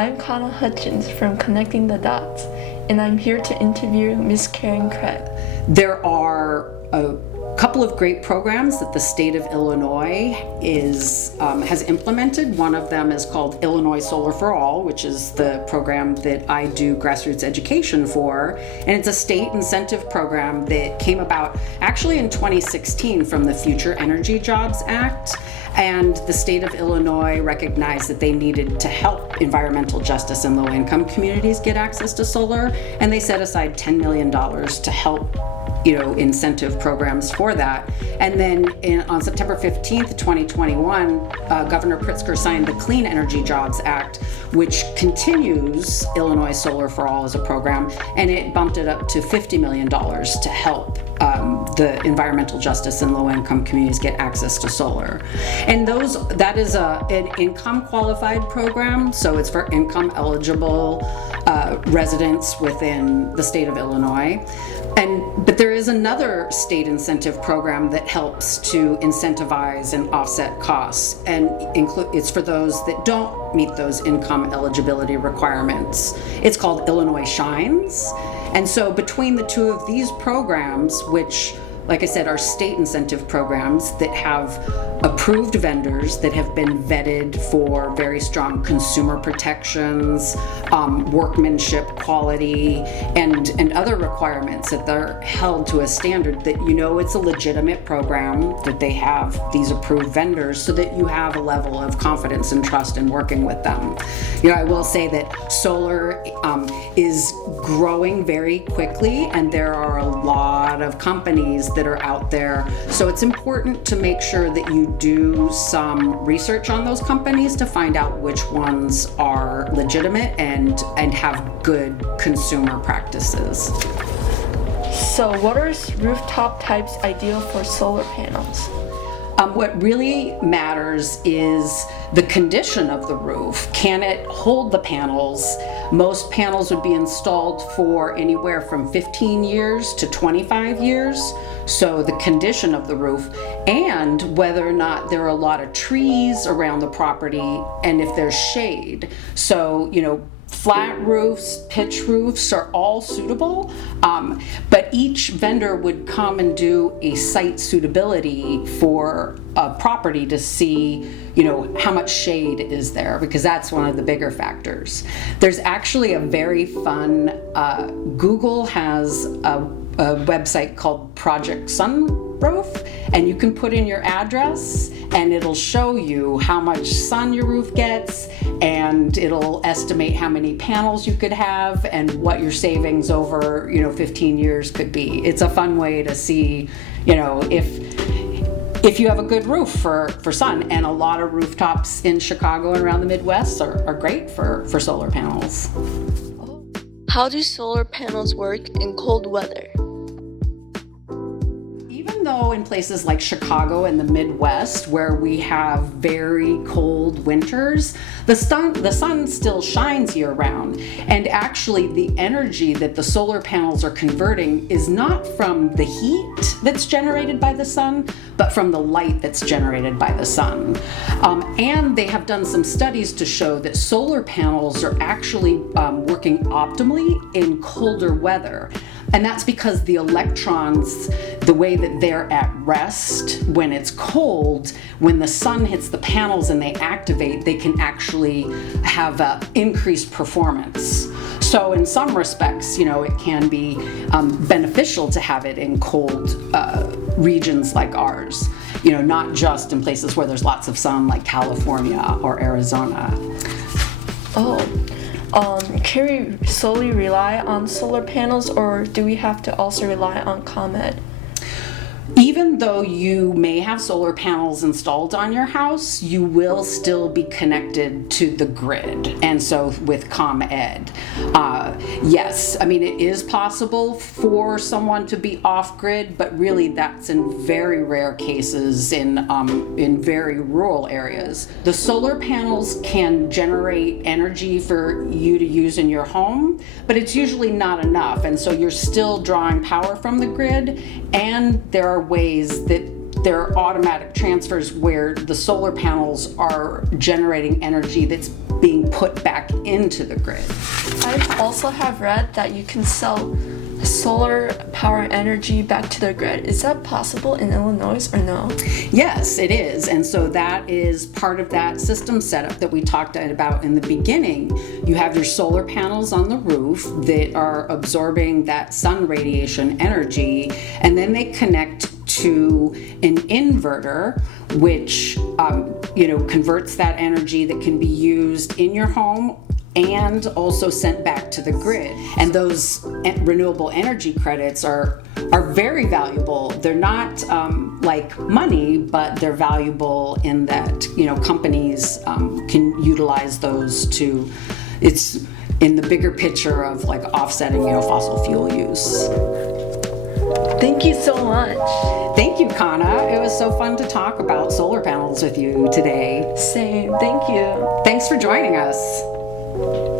I'm Connell Hutchins from Connecting the Dots, and I'm here to interview Ms. Karen Craig. There are a couple of great programs that the state of Illinois has implemented. One of them is called Illinois Solar for All, which is the program that I do grassroots education for. And it's a state incentive program that came about actually in 2016 from the Future Energy Jobs Act. And the state of Illinois recognized that they needed to help environmental justice and low-income communities get access to solar, and they set aside $10 million to help incentive programs for that. And then on September 15th, 2021, Governor Pritzker signed the Clean Energy Jobs Act, which continues Illinois Solar for All as a program, and it bumped it up to $50 million to help the environmental justice and low-income communities get access to solar. And that is an income qualified program, so it's for income eligible residents within the state of Illinois. But there is another state incentive program that helps to incentivize and offset costs, and it's for those that don't meet those income eligibility requirements. It's called Illinois Shines. And so between the two of these programs, which, like I said, are state incentive programs that have approved vendors that have been vetted for very strong consumer protections, workmanship quality, and other requirements that they're held to a standard that it's a legitimate program, that they have these approved vendors so that you have a level of confidence and trust in working with them. I will say that solar is growing very quickly, and there are a lot of companies that are out there. So it's important to make sure that you do some research on those companies to find out which ones are legitimate and have good consumer practices. So what are rooftop types ideal for solar panels? What really matters is the condition of the roof. Can it hold the panels? Most panels would be installed for anywhere from 15 years to 25 years. So the condition of the roof, and whether or not there are a lot of trees around the property, and if there's shade. So, flat roofs, pitch roofs are all suitable, but each vendor would come and do a site suitability for a property to see, how much shade is there, because that's one of the bigger factors. There's actually a very fun, Google has a website called Project Sunroof, and you can put in your address and it'll show you how much sun your roof gets, and it'll estimate how many panels you could have and what your savings over 15 years could be. It's a fun way to see if you have a good roof for sun, and a lot of rooftops in Chicago and around the Midwest are great for solar panels. How do solar panels work in cold weather? Even though in places like Chicago and the Midwest, where we have very cold winters, the sun still shines year round. And actually the energy that the solar panels are converting is not from the heat that's generated by the sun, but from the light that's generated by the sun. And they have done some studies to show that solar panels are actually working optimally in colder weather. And that's because the electrons, the way that they're at rest when it's cold, when the sun hits the panels and they activate, they can actually have increased performance. So in some respects, it can be beneficial to have it in cold regions like ours, not just in places where there's lots of sun like California or Arizona. Can we solely rely on solar panels, or do we have to also rely on ComEd? Even though you may have solar panels installed on your house, you will still be connected to the grid. And so with ComEd, yes, it is possible for someone to be off grid, but really that's in very rare cases in very rural areas. The solar panels can generate energy for you to use in your home, but it's usually not enough. And so you're still drawing power from the grid, and there are ways that there are automatic transfers where the solar panels are generating energy that's being put back into the grid. I also have read that you can sell solar power energy back to the grid. Is that possible in Illinois or no? Yes, it is. And so that is part of that system setup that we talked about in the beginning. You have your solar panels on the roof that are absorbing that sun radiation energy, and then they connect to an inverter, which converts that energy that can be used in your home and also sent back to the grid. And those renewable energy credits are very valuable. They're not like money, but they're valuable in that companies can utilize those to. It's in the bigger picture of like offsetting fossil fuel use. Thank you so much. Thank you, Kana. It was so fun to talk about solar panels with you today. Same. Thank you. Thanks for joining us.